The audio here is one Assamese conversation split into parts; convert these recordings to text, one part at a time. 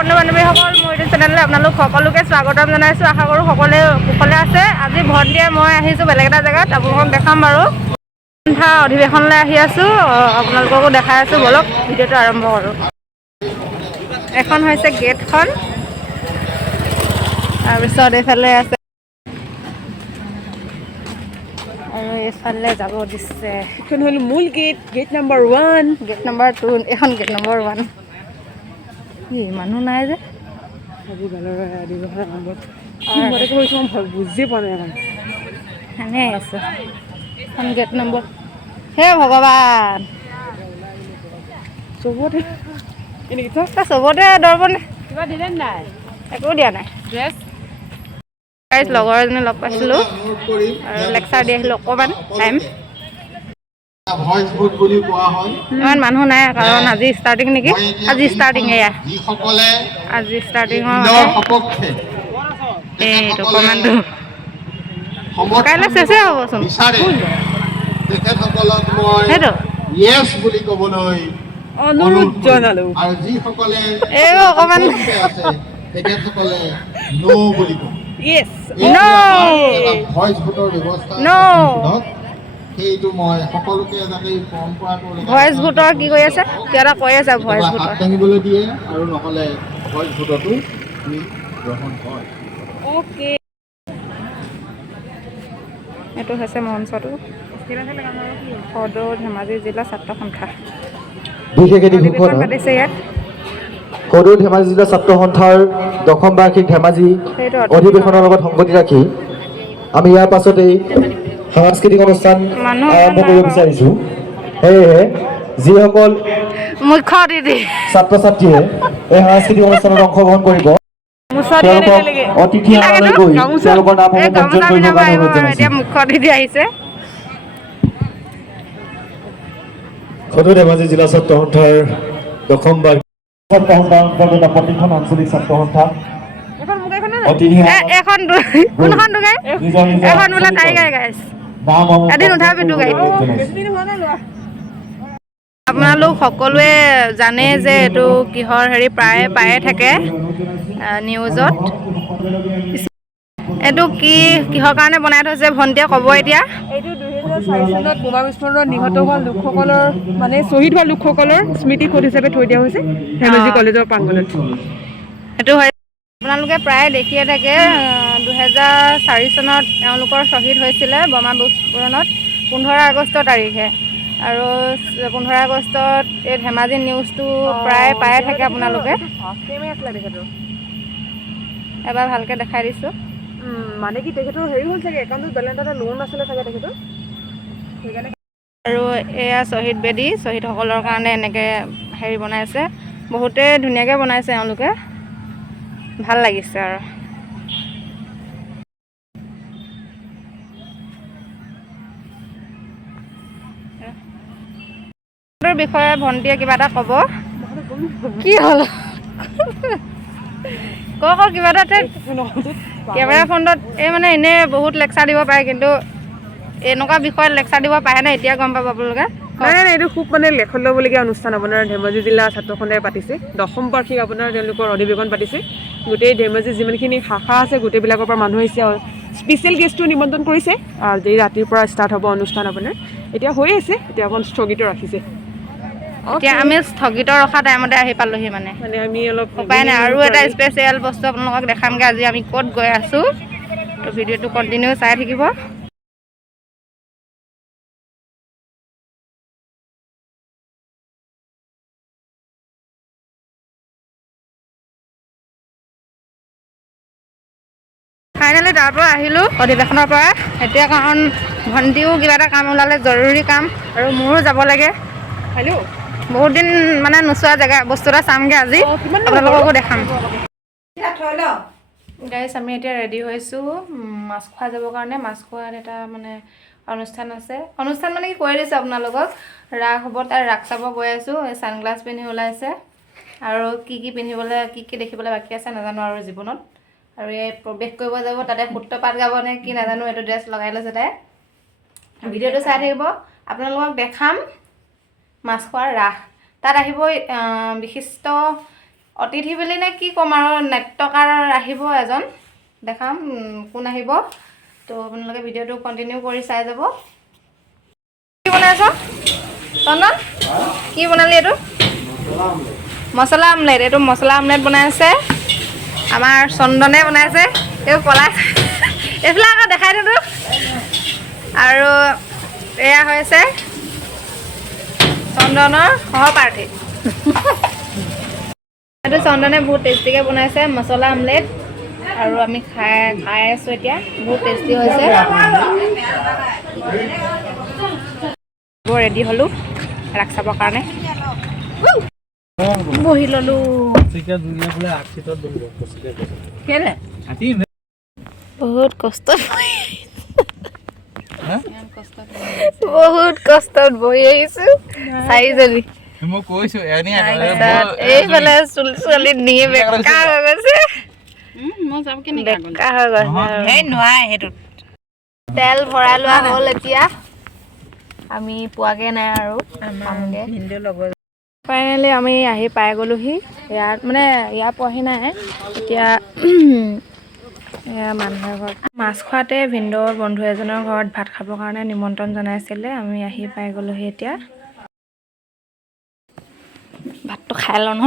বন্ধু বান্ধৱীসকল, মোৰ ইউটিউব চেনেললৈ আপোনালোক সকলোকে স্বাগতম জনাইছোঁ। আশা কৰোঁ সকলোৱে কুশলে আছে। আজি ভণ্টিয়ে মই আহিছোঁ বেলেগ এটা জেগাত, আপোনালোকক দেখাম বাৰু। সন্ধ্যা অধিৱেশনলৈ আহি আছোঁ, আপোনালোককো দেখাই আছোঁ। বলক ভিডিঅ'টো আৰম্ভ কৰোঁ। এখন হৈছে গেটখন, তাৰপিছত এইফালে আছে আৰু এইফালে যাব দিছে। এখন হ'ল মূল gate, gate number 1, gate number 2, এখন গেট নম্বৰ 1। কি মানুহ নাই যে আজি ভালদৰে অধিৱেশনৰ আৰম্ভ কি মতে কৈছোঁ মই বুজিয়ে পোৱা নাই এখন। এনেই আছোঁ। এখন গেট নম্বৰ, হে ভগৱান, চবতে এনেকৈ চবতে দৰবনে কিবা দিলে নাই? একো দিয়া নাই। ড্ৰেছ লগৰ এজনী লগ পাইছিলোঁ আৰু লেকচাৰ দি আহিলোঁ অকণমান টাইম। ইমান মানুহ নাই কাৰণ আজি ষ্টাৰ্টিং নেকি, আজি ষ্টাৰ্টিং এয়া আজি ষ্টাৰ্টিঙৰ এইটো কমানটো কাইলৈ চেচে হ'বচোন। সেইটো অনুৰোধ জনালোঁ। এই অকণমান য়েছ ভইচ ভোটৰ কি কৰি আছে, কিবা এটা কৈ আছে ভইচ ভোটৰ। অ'কে এইটো হৈছে মঞ্চটো, সদৌ ধেমাজি জিলা ছাত্ৰ সন্থা বিশেষ এটি অধিৱেশন ঘোষণা। পাতিছে ইয়াত। সদৌ ধেমাজি জিলা ছাত্ৰ সন্থাৰ দশম বাৰ্ষিক ধেমাজি অধিৱেশনৰ লগত সংগতি ৰাখি আমি ইয়াৰ পাছতেই সাংস্কৃতিক অনুষ্ঠান মানুহ আৰম্ভ ইমান নাই কৰিব বাৰু। বিচাৰিছোঁ। সেয়েহে যিসকল মুখ্য অতিথি ছাত্ৰ ছাত্ৰীয়ে এই সাংস্কৃতিক অনুষ্ঠানত অংশগ্ৰহণ কৰিব, তেওঁলোকক অতিথি শালালৈ গৈ তেওঁলোকৰ এই নামসমূহ পঞ্জীয়ন গামোচা কৰিবৰ পিন্ধাব কাৰণে আহিব অনুৰোধ বাৰু। জনাইছোঁ। এতিয়া মুখ্য অতিথি আহিছে। সদৌ ধেমাজি জিলা ছাত্ৰ সন্থাৰ দশম বাৰ্ষিক ছাত্ৰ সন্থাৰ অন্তৰ্গত প্ৰতিখন আঞ্চলিক ছাত্ৰ সন্থা এখন কোনখন দুগাই এখন বোলে তাই গাই গাইছ এদিন উঠাবি তোৰ গাড়ীত। আপোনালোক সকলোৱে জানে যে এইটো কিহৰ হেৰি প্ৰায়ে পায়ে থাকে নিউজত। এইটো কিহৰ কাৰণে বনাই থৈছে ভণ্টিয়ে ক'ব এতিয়া। এইটো 2004 চনত বোমা বিস্ফোৰণত নিহত হোৱা লোকসকলৰ মানে শ্বহীদ হোৱা লোকসকলৰ স্মৃতি সৌধ হিচাপে থৈ দিয়া হৈছে ধেমাজি কলেজৰ প্ৰাংগণত। সেইটো হয়, আপোনালোকে প্ৰায় দেখিয়ে থাকে। 2004 চনত তেওঁলোকৰ শ্বহীদ হৈছিলে বোমা বিস্ফোৰণত 15 আগষ্ট তাৰিখে। আৰু 15 আগষ্টত এই ধেমাজি নিউজটো প্ৰায় পায়ে থাকে আপোনালোকে। এবাৰ ভালকৈ দেখাই দিছোঁ। মানে কি তেখেতৰ হেৰি হ'ল চাগে, একাউণ্টত বেলেঞ্চ এটা লোন আছিলে চাগে তেখেতৰ, সেইকাৰণে। আৰু এয়া শ্বহীদ বেদী, শ্বহীদসকলৰ কাৰণে এনেকৈ হেৰি বনাইছে, বহুতেই ধুনীয়াকৈ বনাইছে এওঁলোকে, ভাল লাগিছে আৰু। বিষয়ে ভণ্টিয়ে কিবা এটা ক'ব। কি হ'ল ক কিবা এটা কেমেৰা ফ্ৰণ্টত এই মানে এনেই বহুত লেকচাৰ দিব পাৰে, কিন্তু এনেকুৱা বিষয়ত লেকচাৰ দিব পাৰে নে এতিয়া গম পাব আপোনালোকে। নাই নাই, এইটো খুব মানে লেখত ল'বলগীয়া অনুষ্ঠান আপোনাৰ ধেমাজি জিলা ছাত্ৰ সন্থাই পাতিছে। দশম বাৰ্ষিক আপোনাৰ তেওঁলোকৰ অধিৱেশন পাতিছে। গোটেই ধেমাজি যিমানখিনি শাখা আছে গোটেইবিলাকৰ পৰা মানুহ আহিছে। স্পেচিয়েল গেষ্টটো নিমন্ত্ৰণ কৰিছে। আজি ৰাতিৰ পৰা ষ্টাৰ্ট হ'ব অনুষ্ঠান আপোনাৰ, এতিয়া হৈ আছে, এতিয়া অকণ স্থগিত ৰাখিছে। এতিয়া আমি স্থগিত ৰখা টাইমতে আহি পালোহি মানে আমি অলপ উপায় নাই। আৰু এটা স্পেচিয়েল বস্তু আপোনালোকক দেখামগৈ আজি আমি ক'ত গৈ আছোঁ, তো ভিডিঅ'টো কণ্টিনিউ চাই থাকিব। ফাইনেলি তাৰ পৰা আহিলোঁ অধিৱেশনৰ পৰা এতিয়া, কাৰণ ভণ্টিও কিবা এটা কাম ওলালে, জৰুৰী কাম, আৰু মোৰো যাব লাগে। হেল্ল', বহুত দিন মানে নোচোৱা জেগা বস্তু এটা চামগৈ আজি, আপোনালোককো দেখাম। গাইছ, আমি এতিয়া ৰেডি হৈছোঁ মাছ খোৱা যাবৰ কাৰণে। মাছ খোৱাত এটা মানে অনুষ্ঠান আছে, অনুষ্ঠান মানে কি কৈ দিছোঁ আপোনালোকক, ৰাস হ'ব, তাৰ ৰাস চাব গৈ আছোঁ। এই ছানগ্লাছ পিন্ধি ওলাইছে, আৰু কি পিন্ধিবলৈ কি দেখিবলৈ বাকী আছে নাজানো আৰু জীৱনত। আৰু এই প্ৰৱেশ কৰিব যাব, তাতে সূত্ৰপাত গাব নে কি নাজানো, এইটো ড্ৰেছ লগাই লৈছে তাই। ভিডিঅ'টো চাই থাকিব, আপোনালোকক দেখাম মাছ খোৱাৰ ৰাস। তাত আহিব বিশিষ্ট অতিথি বুলি নে কি ক'ম আৰু নাট্যকাৰ আহিব এজন দেখাম কোন আহিব তো আপোনালোকে ভিডিঅ'টো কণ্টিনিউ কৰি চাই যাব কি বনাইছ চন্দন কি বনালি এইটো মছলা আমলেট এইটো মছলা আমলেট বনাই আছে আমাৰ চন্দনে বনাইছে এইটো পলাই এইফালে আকৌ দেখাই দিওঁ তোক আৰু এয়া হৈছে চন্দনৰ সহপাৰ্থী এইটো চন্দনে বহুত টেষ্টিকৈ বনাইছে মছলা আমলেট আৰু আমি খাই আছোঁ এতিয়া বহুত টেষ্টি হৈছে ৰেডি হ'লোঁ ৰাস চাবৰ কাৰণে বহি ল'লোঁ বহুত কষ্টত বহুত কষ্টত বহি আহিছোঁ চাৰিজনী মই কৈছো এইফালে ছোৱালী নিয়ে বেকা হৈ গৈছে বেকা হৈ গৈছে তেল ভৰাই লোৱা হ'ল এতিয়া আমি পোৱাগে নাই আৰু ফাইনেলি আমি আহি পাই গ'লোহি ইয়াত মানে ইয়াত পোৱাহি নাই এতিয়া মানুহৰ ঘৰত মাছ খোৱাতে ভিনদেউৰ বন্ধু এজনৰ ঘৰত ভাত খাবৰ কাৰণে নিমন্ত্ৰণ জনাইছিলে আমি আহি পাই গ'লোহি এতিয়া ভাতটো খাই লওঁ ন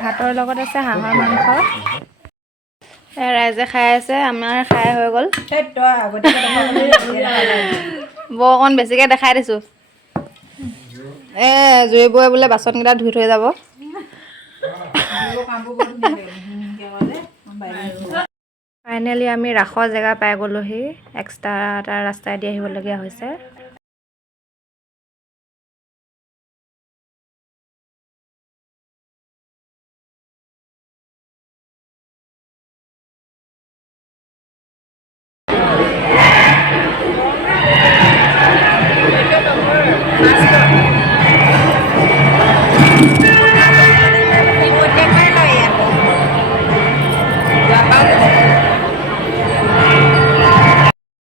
ভাতৰ লগত আছে হাঁহৰ মাংস ৰাইজে খাই আছে আমাৰ খাই হৈ গ'ল বৰ অকণ বেছিকৈ দেখাই দিছোঁ জুই বৈ বোলে বাচনকেইটা ধুই থৈ যাব ফাইনেলি আমি ৰাসৰ জেগা পাই গ'লোহি এক্সট্ৰা এটা ৰাস্তাইদি আহিবলগীয়া হৈছে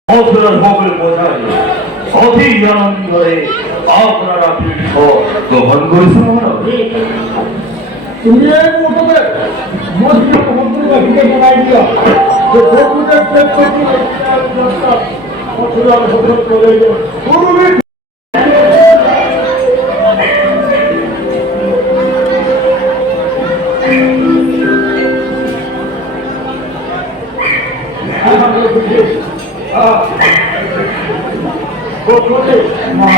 আপনার সকল বোঝাই অতি আনন্দে আপনারা তীর্থ গ্রহণ করেছেন তুমি এই মুহূর্তে মসজিদ মন্দির ভিতরে জানাই দিও যে প্রভুদের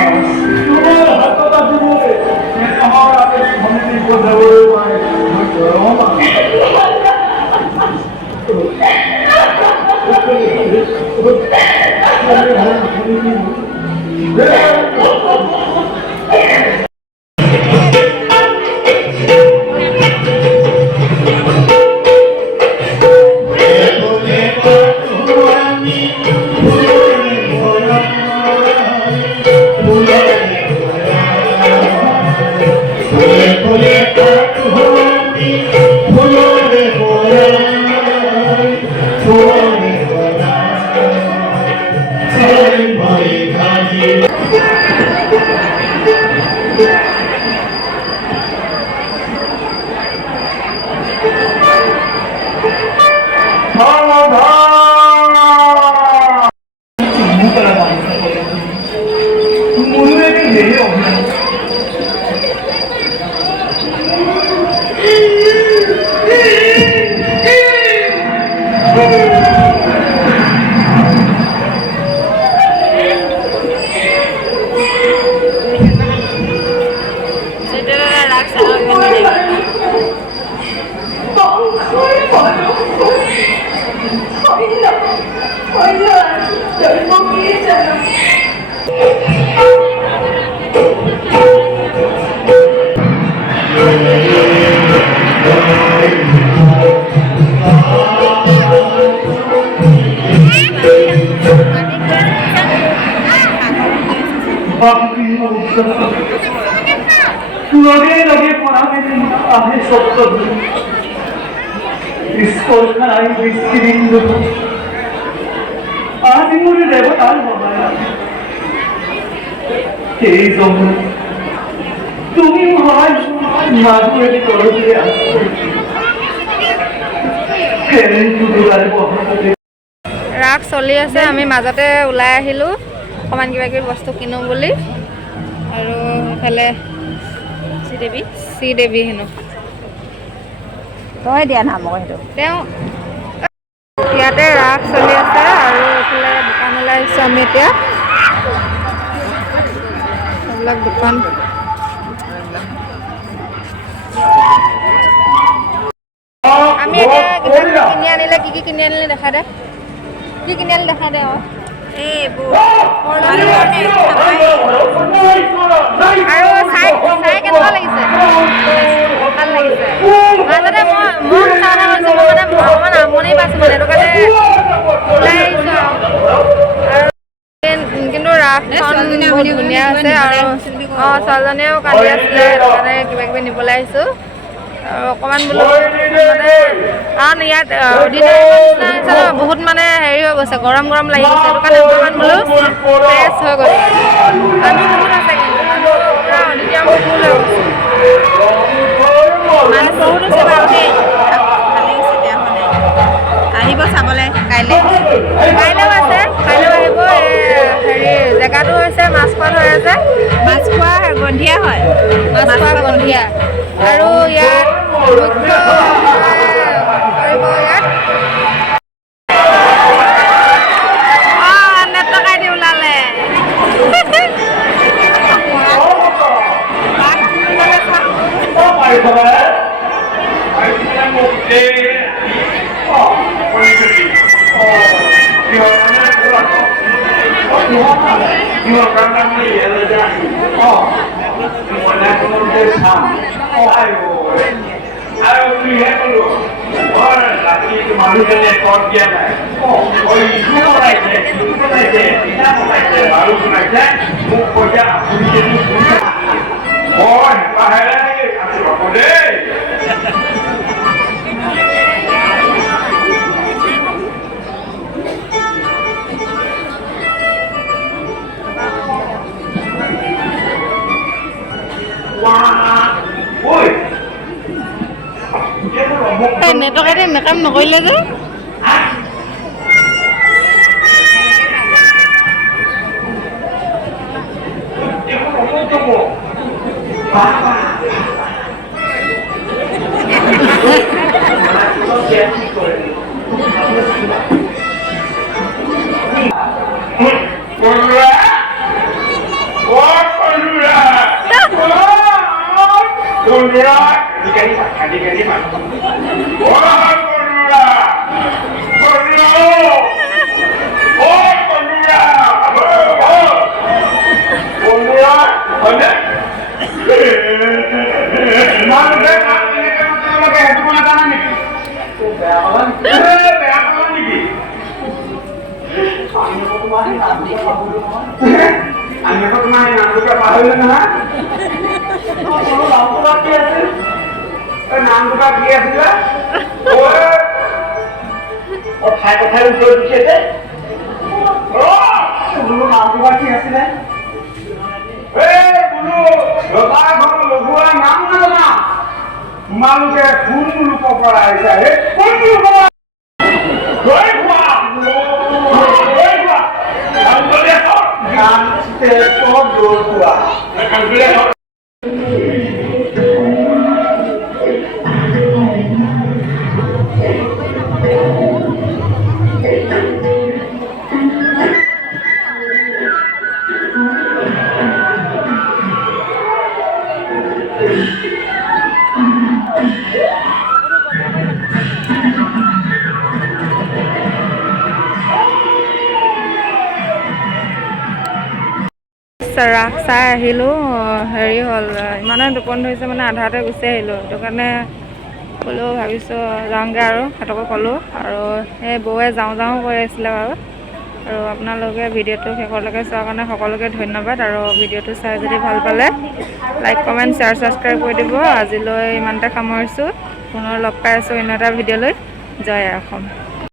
তোমার হাতটা জীবনে আমার আগে সমিতি দেওয়ার পায় লগে লগে পড়াবে আহে সত্য স্কলখানায় বৃষ্টিবিন্দু আজ মনে দেবতার বাবা এই জন্য মাধুৰী কৰিছে ৰাস চলি আছে, আমি মাজতে ওলাই আহিলোঁ অকণমান কিবা কিবি বস্তু কিনো বুলি। আৰু এইফালে শ্ৰীদেৱী হেনো তই দিয়া না মই সেইটো তেওঁ ইয়াতে ৰাস চলি আছে। আৰু এইফালে দোকানলৈ আহিছোঁ আমি এতিয়া। এইবিলাক দোকান আমি এতিয়া কিবা কিবি কিনি আনিলে কি কিনি আনিলে দেখা দে, কি কিনি আনিলে দেখা দে। অঁ এইবোৰ আৰু চাই কেনেকুৱা লাগিছে? ভাল লাগিছে। মাজতে মই সঁচা কথা কৈছোঁ, মই মানে অকণমান আমনি পাইছোঁ মানে, সেইটো কাৰণে ওলাই আহিছোঁ আৰু কিন্তু ৰাসখন বহুত ধুনীয়া হৈছে। আৰু ছোৱালীজনীয়েও কান্দি আছিলে, সেইটো কাৰণে কিবা কিবি নিবলৈ আহিছোঁ। আৰু অকণমান বোলো মানে, কাৰণ ইয়াত অডিটৰিয়ামৰ নিচিনা হৈছে ন, বহুত মানে হেৰি হৈ গৈছে, গৰম গৰম লাগি গৈছে। সেইটো কাৰণে অকণমান বোলো ফ্ৰেছ হৈ গ'লো। মানুহ বহুত আছে, কিন্তু মানুহ পূৰা অডিটৰিয়ামটো ফুল হৈ গৈছে। মানুহ বহুত হৈছে বাৰু দেই। ভালেই হৈছে, বেয়া হোৱা নাই। আহিব চাবলৈ কাইলৈ। কাইলৈও আছে, কাইলৈও আহিব। হেৰি জেগাটো হৈছে মাছখোৱাত হৈ আছে। মাছখোৱা গন্ধিয়া হয়, মাছখোৱা গন্ধিয়া। আৰু ইয়াত মুখ্য অভিনয় কৰিব ইয়াত। নেটকাই দি ওলালে। মানুহজনে কত দিয়া নাই ইটো বনাইছে পিঠা বনাইছে লাৰু বনাইছে মোক কৈছে আপুনি হেঁপাহেৰে আছো ৰ'ব দেই। নেটকাইতে মেকাপ নকৰিলে যে। আমি তোমাৰ নামটোকে পাহৰিলো নহয়। নামটোকা কি আছিলে? কথাই কথাই উত্তৰ দিছে যে নামটোকা কি আছিলে? লগোৱা নাম নাজানা তোমালোকে কোন লোকৰ পৰা আহিছা? কোনটো লোকৰ ৰাস চাই আহিলোঁ। হেৰি হ'ল, ইমানে টোপনি ধৰিছে মানে আধাতে গুচি আহিলোঁ। সেইটো কাৰণে বোলো ভাবিছোঁ যাওঁগৈ আৰু সিহঁতকো ক'লোঁ। আৰু সেই বৌয়ে যাওঁ যাওঁ কৈ আছিলে বাৰু। আৰু আপোনালোকে ভিডিঅ'টো শেষলৈকে চোৱাৰ কাৰণে সকলোকে ধন্যবাদ। আৰু ভিডিঅ'টো চাই যদি ভাল পালে লাইক কমেণ্ট শ্বেয়াৰ ছাবস্ক্ৰাইব কৰি দিব। আজিলৈ ইমানতে সামৰিছোঁ। পুনৰ লগ পাই আছোঁ অন্য এটা ভিডিঅ'লৈ। জয় অসম।